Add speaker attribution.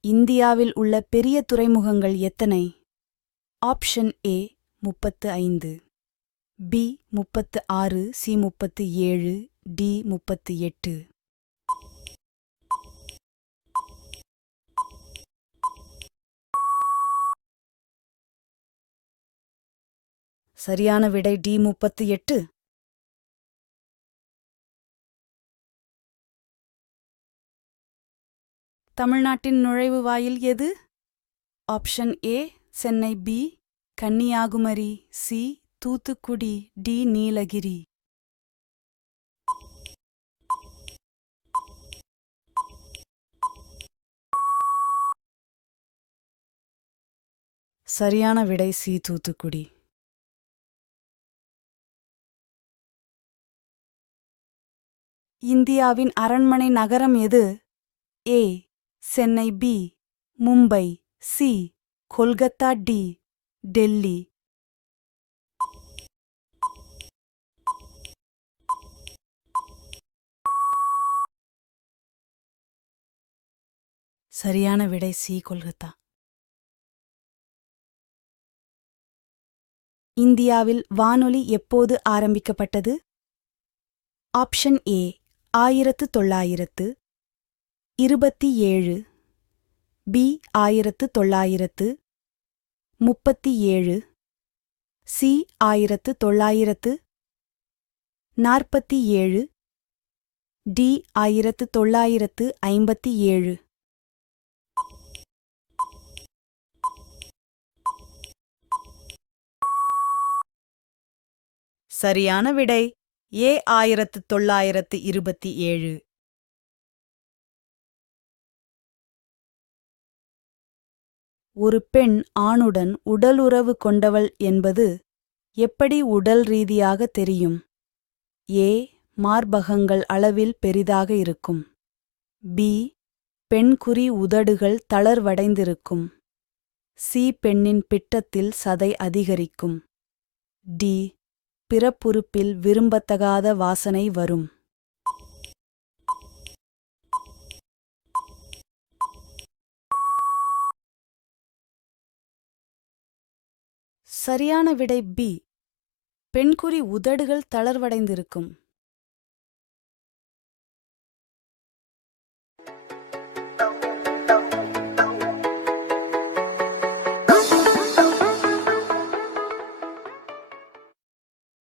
Speaker 1: இந்தியாவில் உள்ள பெரிய துறைமுகங்கள் எத்தனை? ஆப்ஷன் ஏ முப்பத்து ஐந்து பி முப்பத்து ஆறு சி முப்பத்து ஏழு டி முப்பத்து எட்டு. சரியான விடை டி முப்பத்து எட்டு. தமிழ்நாட்டின் நுழைவு வாயில் எது? Option A Chennai B Kanniyakumari C Thoothukudi D Nilgiri. சரியான விடை சி தூத்துக்குடி. இந்தியாவின் அரண்மனை நகரம் எது? A. Chennai B. Mumbai C. Kolkata D. Delhi. சரியான விடை சி. கொல்கத்தா. இந்தியாவில் வானொலி எப்போது ஆரம்பிக்கப்பட்டது? Option A. ஆயிரத்து தொள்ளாயிரத்து இருபத்தி ஏழு பி ஆயிரத்து தொள்ளாயிரத்து முப்பத்தி ஏழு சி ஆயிரத்து தொள்ளாயிரத்து நாற்பத்தி ஏழு டி ஆயிரத்து தொள்ளாயிரத்து ஐம்பத்தி ஏழு. சரியான விடை. ஏ ஆயிரத்து தொள்ளாயிரத்து இருபத்தி ஏழு. ஒரு பெண் ஆணுடன் உடலுறவு கொண்டவள் என்பது எப்படி உடல் ரீதியாக தெரியும்? ஏ மார்பகங்கள் அளவில் பெரிதாக இருக்கும். பி பெண்குறி உதடுகள் தளர்வடைந்திருக்கும். சி பெண்ணின் பிட்டத்தில் சதை அதிகரிக்கும். டி பிறப்புறுப்பில் விரும்பத்தகாத வாசனை வரும். சரியான விடை பி. பெண்குறி உதடுகள் தளர்வடைந்திருக்கும்.